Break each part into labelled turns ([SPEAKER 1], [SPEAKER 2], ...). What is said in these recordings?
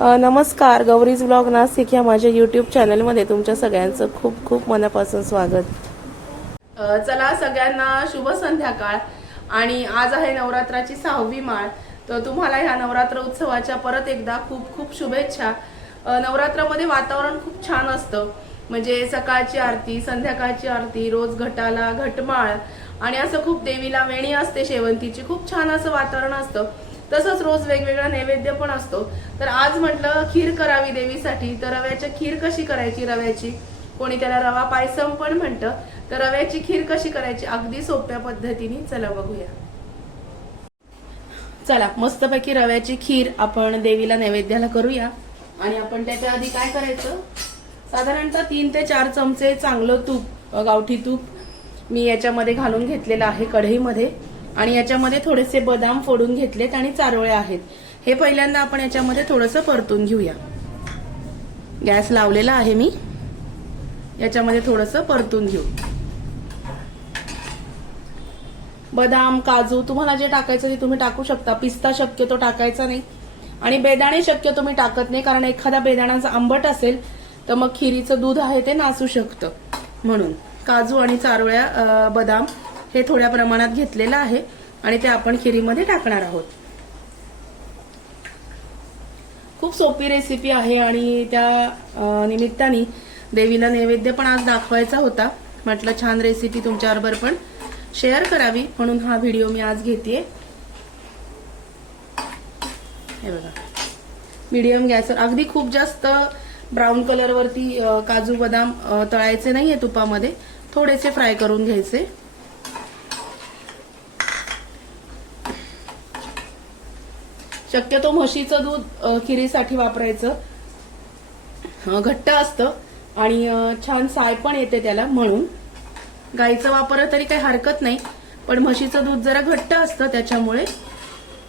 [SPEAKER 1] नमस्कार गौरीज ब्लॉग नाशिक या माझ्या युट्यूब चॅनलमध्ये तुमच्या सगळ्यांचं खूप खूप मनापासून स्वागत. चला सगळ्यांना शुभ संध्याकाळ. आणि आज आहे नवरात्राची सहावी माळ. तर तुम्हाला ह्या नवरात्र उत्सवाच्या परत एकदा खूप खूप शुभेच्छा. नवरात्रामध्ये वातावरण खूप छान असतं. म्हणजे सकाळची आरती संध्याकाळची आरती रोज घटाला घटमाळ. आणि असं खूप देवीला वेणी असते शेवंतीची. खूप छान असं वातावरण असतं. तसंच रोज वेगवेगळा नैवेद्य पण असतो. तर आज म्हटलं खीर करावी देवीसाठी. तर रव्याची खीर कशी करायची रव्याची? कोणी त्याला रवा पायसम पण म्हणतं. तर रव्याची खीर कशी करायची? अगदी सोप्या पद्धतीने चला बघूया. चला मस्तपैकी रव्याची खीर आपण देवीला नैवेद्याला करूया. आणि आपण त्याच्या आधी काय करायचं? साधारणतः तीन ते चार चमचे चांगलं तूप गावठी तूप मी याच्यामध्ये घालून घेतलेलं आहे कढईमध्ये. आणि याच्यामध्ये थोडेसे बदाम फोडून घेतलेत आणि चारोळे आहेत. हे पहिल्यांदा आपण याच्यामध्ये थोडंसं परतून घेऊया. गॅस लावलेला आहे मी. याच्यामध्ये थोडंसं परतून घेऊ. बदाम काजू तुम्हाला जे टाकायचं ते तुम्ही टाकू शकता. पिस्ता शक्यतो टाकायचा नाही. आणि बेदाणे शक्य तुम्ही टाकत नाही कारण एखादा बेदाण्याचा आंबट असेल तर मग खिरीचं दूध आहे ते नासू शकतं. म्हणून काजू आणि चारोळ्या बदाम हे थोड्या प्रमाणात घेतलेलं आहे आणि ते आपण खिरीमध्ये टाकणार आहोत. खूप सोपी रेसिपी आहे आणि त्या निमित्ताने देवीला नैवेद्य पण आज दाखवायचा होता. म्हटलं छान रेसिपी तुमच्याबरोबर पण शेअर करावी म्हणून हा व्हिडिओ मी आज घेते हे बघा. मीडियम गॅसवर. अगदी खूप जास्त ब्राऊन कलरवरती काजू बदाम तळायचे नाहीये तुपामध्ये. थोडेसे फ्राय करून घ्यायचे. शक्यतो म्हशीचं दूध खिरीसाठी वापरायचं. घट्ट असतं आणि छान साय पण येते त्याला म्हणून. गाईचं वापरलं तरी काही हरकत नाही पण म्हशीचं दूध जरा घट्ट असतं त्याच्यामुळे.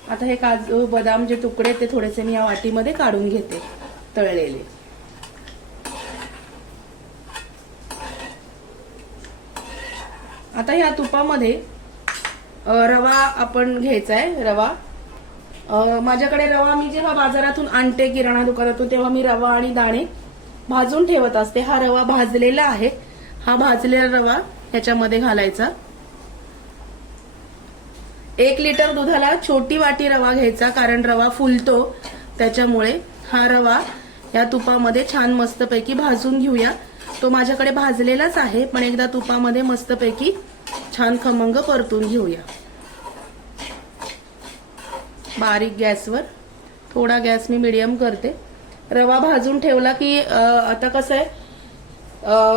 [SPEAKER 1] आता हे काजू बदाम जे तुकडे ते थोडेसे मी या वाटीमध्ये काढून घेते तळलेले. आता ह्या तुपामध्ये रवा आपण घ्यायचा आहे रवा. माझ्याकडे रवा मी जेव्हा बाजारातून आणते किराणा दुकानातून तेव्हा मी रवा आणि दाणे भाजून ठेवत असते. हा रवा भाजलेला आहे. हा भाजलेला रवा ह्याच्यामध्ये घालायचा. एक लिटर दुधाला छोटी वाटी रवा घ्यायचा कारण रवा फुलतो. त्याच्यामुळे हा रवा या तुपामध्ये छान मस्तपैकी भाजून घेऊया. तो माझ्याकडे भाजलेलाच आहे पण एकदा तुपामध्ये मस्तपैकी छान खमंग परतून घेऊया. बारीक गॅसवर. थोडा गॅस मी मिडियम करते. रवा भाजून ठेवला की आता कसं आहे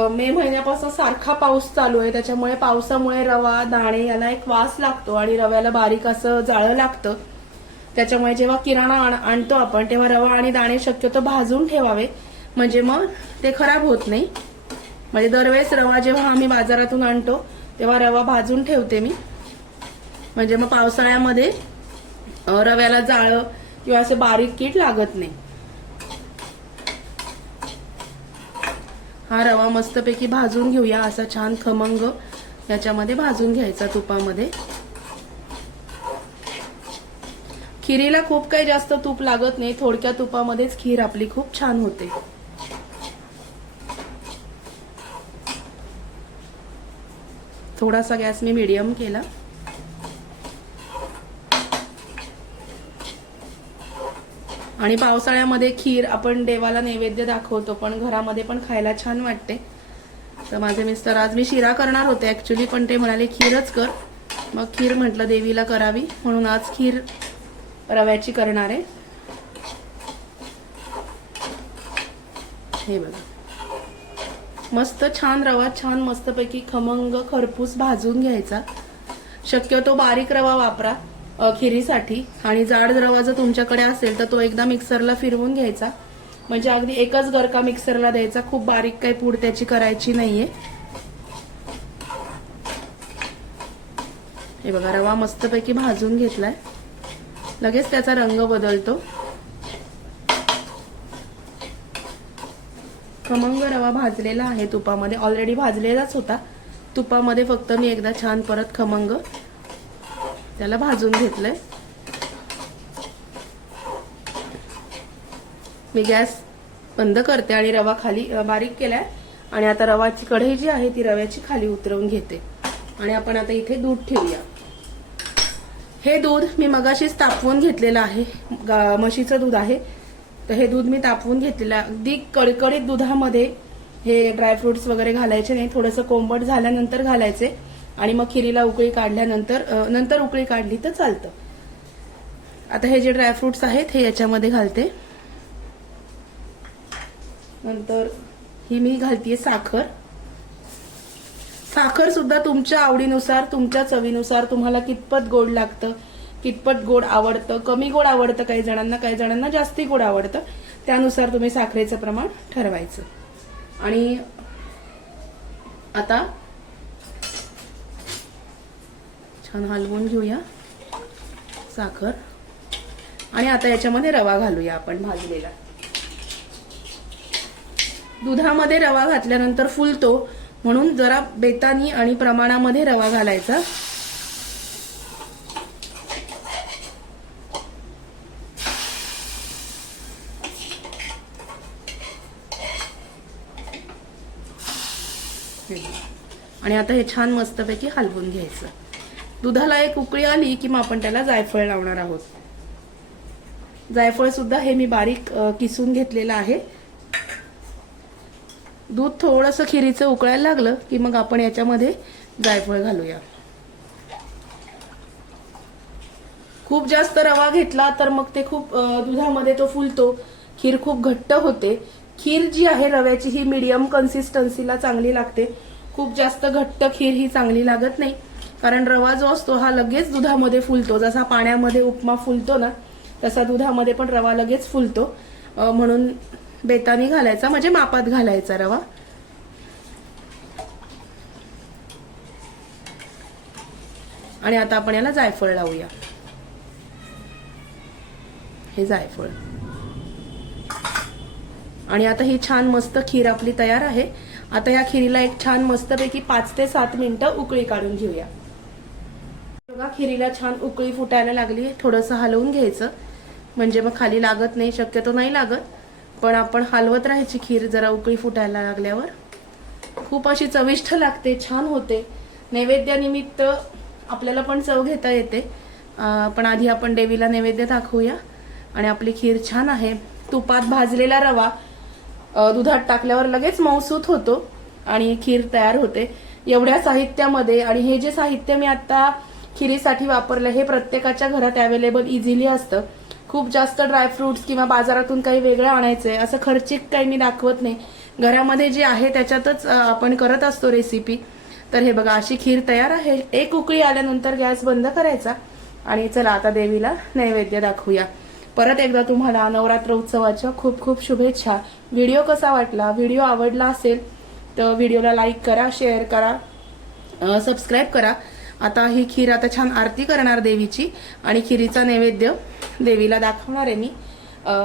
[SPEAKER 1] मे महिन्यापासून सारखा पाऊस चालू आहे. त्याच्यामुळे पावसामुळे रवा दाणे याला एक वास लागतो आणि रव्याला बारीक असं जाळं लागतं. त्याच्यामुळे जेव्हा किराणा आण- आणतो आपण तेव्हा रवा आणि दाणे शक्यतो भाजून ठेवावे. म्हणजे मग ते खराब होत नाही. म्हणजे दरवेळेस रवा जेव्हा आम्ही बाजारातून आणतो तेव्हा रवा भाजून ठेवते मी. म्हणजे मग पावसाळ्यामध्ये रव्याला जाळं किंवा असं बारीक कीट लागत नाही. हा रवा मस्तपैकी भाजून घेऊया. असा छान खमंग याच्यामध्ये भाजून घ्यायचा तुपामध्ये. खिरीला खूप काही जास्त तूप लागत नाही. थोडक्या तुपामध्येच खीर आपली खूप छान होते. थोडासा गॅस मी मीडियम केला. आणि पावसाळ्यामध्ये खीर आपण देवाला नैवेद्य दाखवतो पण घरामध्ये पण खायला छान वाटते. तर माझे मिस्टर आज मी शिरा करणार होते ऍक्च्युली पण ते म्हणाले खीरच कर. मग खीर म्हटलं देवीला करावी. म्हणून आज खीर रव्याची करणार आहे. हे बघा. मस्त छान रवा छान मस्तपैकी खमंग खरपूस भाजून घ्यायचा. शक्यतो बारीक रवा वापरा. खिरीसाठी. आणि जाड रवा जर तुमच्याकडे असेल तर तो एकदा मिक्सरला फिरवून घ्यायचा. म्हणजे अगदी एकच गरका मिक्सरला द्यायचा. खूप बारीक काही पूड त्याची करायची नाहीये. हे बघा रवा मस्तपैकी भाजून घेतलाय. लगेच त्याचा रंग बदलतो. खमंग रवा भाजलेला आहे तुपामध्ये. ऑलरेडी भाजलेलाच होता. तुपामध्ये फक्त मी एकदा छान परत खमंग त्याला भाजून घेतलंय. मी गॅस बंद करते आणि रवा खाली बारीक केलाय. आणि आता रवाची कढई जी आहे ती रव्याची खाली उतरवून घेते. आणि आपण आता इथे दूध ठेवूया. हे दूध मी मगाशीच तापवून घेतलेलं आहे. म्हशीचं दूध आहे. तर हे दूध मी तापवून घेतलेलं आहे. अगदी कडकडीत दुधामध्ये हे ड्रायफ्रुट्स वगैरे घालायचे नाही. थोडंसं कोंबट झाल्यानंतर घालायचे. आणि मग खिरीला उकळी काढल्यानंतर नंतर उकळी काढली तर चालतं. आता हे जे ड्रायफ्रुट्स आहेत हे याच्यामध्ये घालते. नंतर ही मी घालतीये साखर. साखर सुद्धा तुमच्या आवडीनुसार तुमच्या चवीनुसार तुम्हाला कितपत गोड लागतं कितपत गोड आवडतं कमी गोड आवडतं काही जणांना काही जणांना जास्ती गोड आवडतं त्यानुसार तुम्ही साखरेचं प्रमाण ठरवायचं. आणि आता छान हलवून घेऊया. साखर. आणि आता याच्यामध्ये रवा घालूया आपण भाजलेला. दुधामध्ये रवा घातल्यानंतर फुलतो. म्हणून जरा बेतानी आणि प्रमाणामध्ये रवा घालायचा. आणि आता हे छान मस्तपैकी हलवून घ्यायचं. दुधाला एक उकळी आली की मग आपण त्याला जायफळ लावणार आहोत. जायफळ सुद्धा हे मी बारीक किसून घेतलेलं आहे. दूध थोडंसं खिरीचं उकळायला लागलं की मग आपण याच्यामध्ये जायफळ घालूया. खूप जास्त रवा घेतला तर मग ते खूप दुधामध्ये तो फुलतो. खीर खूप घट्ट होते. खीर जी आहे रव्याची ही मीडियम कन्सिस्टन्सीला चांगली लागते. खूप जास्त घट्ट खीर ही चांगली लागत नाही. कारण रवा जो असतो हा लगेच दुधामध्ये फुलतो. जसा पाण्यामध्ये उपमा फुलतो ना तसा दुधामध्ये पण रवा लगेच फुलतो. म्हणून बेतानी घालायचा म्हणजे मापात घालायचा रवा. आणि आता आपण याला जायफळ लावूया. हे जायफळ. आणि आता ही छान मस्त खीर आपली तयार आहे. आता या खिरीला एक छान मस्तपैकी पाच ते सात मिनिटं उकळी काढून घेऊया. बघा खिरीला छान उकळी फुटायला लागली. थोडंसं हलवून घ्यायचं. म्हणजे मग खाली लागत नाही शक्यतो नाही लागत. पण आपण हलवत राहायची खीर जरा उकळी फुटायला लागल्यावर. खूप अशी चविष्ट लागते छान होते. नैवेद्यानिमित्त आपल्याला पण चव घेता येते. पण आधी आपण देवीला नैवेद्य दाखवूया. आणि आपली खीर छान आहे. तुपात भाजलेला रवा दुधात टाकल्यावर लगेच मौसूत होतो आणि खीर तयार होते. एवढ्या साहित्यामध्ये आणि हे जे साहित्य मी आता खिरीसाठी वापरलं. हे प्रत्येकाच्या घरात अवेलेबल इझिली असतं. खूप जास्त ड्रायफ्रुट्स किंवा बाजारातून काही वेगळं आणायचं आहे असं खर्चिक काही मी दाखवत नाही. घरामध्ये जे आहे त्याच्यातच आपण करत असतो रेसिपी तर हे बघा अशी खीर तयार आहे. एक उकळी आल्यानंतर गॅस बंद करायचा. आणि चला आता देवीला नैवेद्य दाखवूया. परत एकदा तुम्हाला नवरात्र उत्सवाच्या खूप खूप शुभेच्छा. व्हिडिओ कसा वाटला? व्हिडिओ आवडला असेल तर व्हिडिओला लाईक करा शेअर करा सबस्क्राईब करा. आता ही खीर आता छान आरती करणार देवीची आणि खिरीचा नैवेद्य देवीला दाखवणार आहे मी.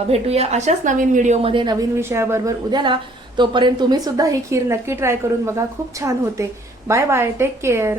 [SPEAKER 1] भेटूया अशाच नवीन व्हिडिओमध्ये नवीन विषयाबरोबर. उद्याला तोपर्यंत तुम्ही सुद्धा ही खीर नक्की ट्राय करून बघा. खूप छान होते. Bye bye. Take care.